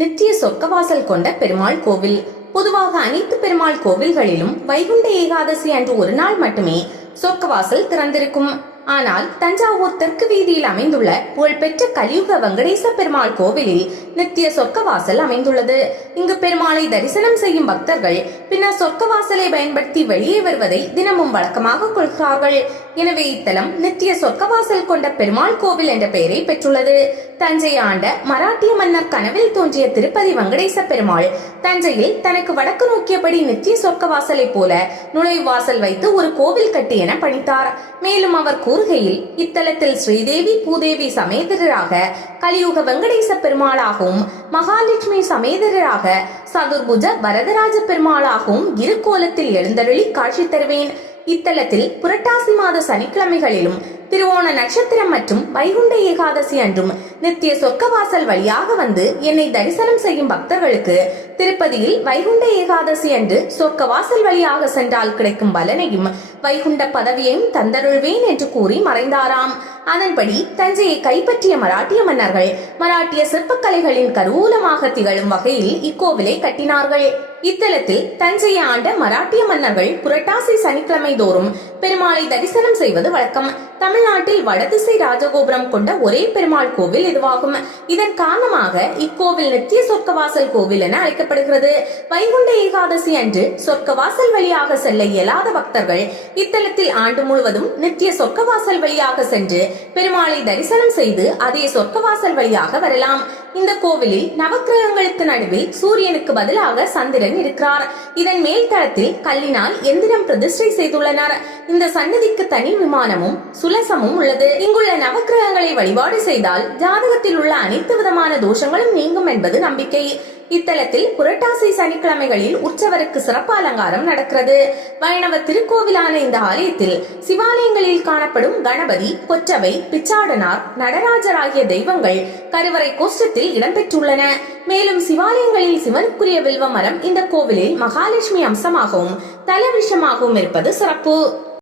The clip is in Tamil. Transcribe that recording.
நித்திய சொர்க்கவாசல் கொண்ட பெருமாள் கோவில். பொதுவாக அனைத்து பெருமாள் கோவில்களிலும் வைகுண்ட ஏகாதசி அன்று ஒரு நாள் மட்டுமே சொர்க்கவாசல் திறந்திருக்கும். ஆனால் தஞ்சாவூர் தெற்கு வீதியில் அமைந்துள்ள புகழ்பெற்ற கலியுக வெங்கடேச பெருமாள் கோவிலில் நித்திய சொர்க்கவாசல் அமைந்துள்ளது. இங்கு பெருமாளை தரிசனம் செய்யும் பக்தர்கள் பின்னர் சொர்க்கவாசலை பயன்படுத்தி வெளியே வருவதை தினமும் வழக்கமாக கொள்கிறார்கள். எனவே இத்தலம் நித்திய சொர்க்கவாசல் கொண்ட பெருமாள் கோவில் என்ற பெயரை பெற்றுள்ளது. தஞ்சை ஆண்ட மராட்டிய மன்னர் கனவில் தோன்றிய திருப்பதி வெங்கடேச பெருமாள் தஞ்சையில் தனக்கு வடக்கு நோக்கியபடி நித்திய சொர்க்கவாசலை போல நுழைவாசல் வைத்து ஒரு கோவில் கட்டி என பணித்தார். மேலும் அவர் கூறுகையில் இத்தலத்தில் ஸ்ரீதேவி பூதேவி சமேதரராக கலியுக வெங்கடேச பெருமாளாகவும் மகாலட்சுமி சமேதரராக சதுர்புஜ வரதராஜ பெருமாளாகவும் இரு கோலத்தில் எழுந்தருளி காட்சி தருவேன். இத்தலத்தில் புரட்டாசி மாத சனிக்கிழமைகளிலும் திருவோண நட்சத்திரம் மற்றும் வைகுண்ட ஏகாதசி அன்றும் நித்திய சொர்க்கவாசல் வழியாக வந்து என்னை தரிசனம் செய்யும் பக்தர்களுக்கு திருப்பதியில் வைகுண்ட ஏகாதசி அன்று சொர்க்கவாசல் வழியாக சென்றால் கிடைக்கும் பலனையும் வைகுண்ட பதவியையும் தந்தருள்வேன் என்று கூறி மறைந்தாராம். அதன்படி தஞ்சையை கைப்பற்றிய மராட்டிய மன்னர்கள் மராட்டிய சிற்பக்கலைகளின் கருவூலமாக திகழும் வகையில் இக்கோவிலை கட்டினார்கள். இத்தலத்தில் தஞ்சையை ஆண்ட மராட்டிய மன்னர்கள் புரட்டாசி சனிக்கிழமை தோறும் பெருமாளை தரிசனம் செய்வது வழக்கம். தமிழ்நாட்டில் வடதிசை ராஜகோபுரம் கொண்ட ஒரே பெருமாள் கோவில் இதுவாகும். இதன் காரணமாக இக்கோவில் நித்திய சொர்க்கவாசல் கோவில் என அழைக்கப்படுகிறது. வைகுண்ட ஏகாதசி அன்று சொர்க்கவாசல் வழியாக செல்ல இயலாத பக்தர்கள் இத்தலத்தில் ஆண்டு முழுவதும் நித்திய சொர்க்கவாசல் வழியாக சென்று பெருமாளை தரிசனம் செய்து அதே சொர்க்கவாசல் வழியாக வரலாம். இந்த கோவிலில் நவக்கிரகங்களுக்கு நடுவில் சூரியனுக்கு பதிலாக சந்திரன் இருக்கிறார். இதன் மேல் தளத்தில் கல்லினால் எந்திரம் பிரதிஷ்டை செய்துள்ளனர். இந்த சன்னதிக்கு தனி விமானமும் சுலசமும் உள்ளது. இங்குள்ள நவக்கிரகங்களை வழிபாடு செய்தால் ஜாதகத்தில் உள்ள அனைத்து விதமான தோஷங்களும் நீங்கும் என்பது நம்பிக்கை. இத்தலத்தில் புரட்டாசி சனிக்கிழமைகளில் உற்சவருக்கு சிறப்பு அலங்காரம் நடக்கிறது. வைணவ திருக்கோவிலான இந்த ஆலயத்தில் சிவாலயங்களில் காணப்படும் கணபதி கொற்றவை பிச்சாடனார் நடராஜர் ஆகிய தெய்வங்கள் கருவறை கோஷ்டத்தில் இடம்பெற்றுள்ளன. மேலும் சிவாலயங்களில் சிவனுக்குரிய வில்வ மரம் இந்த கோவிலில் மகாலட்சுமி அம்சமாகவும் தலவிஷமாகவும் இருப்பது சிறப்பு.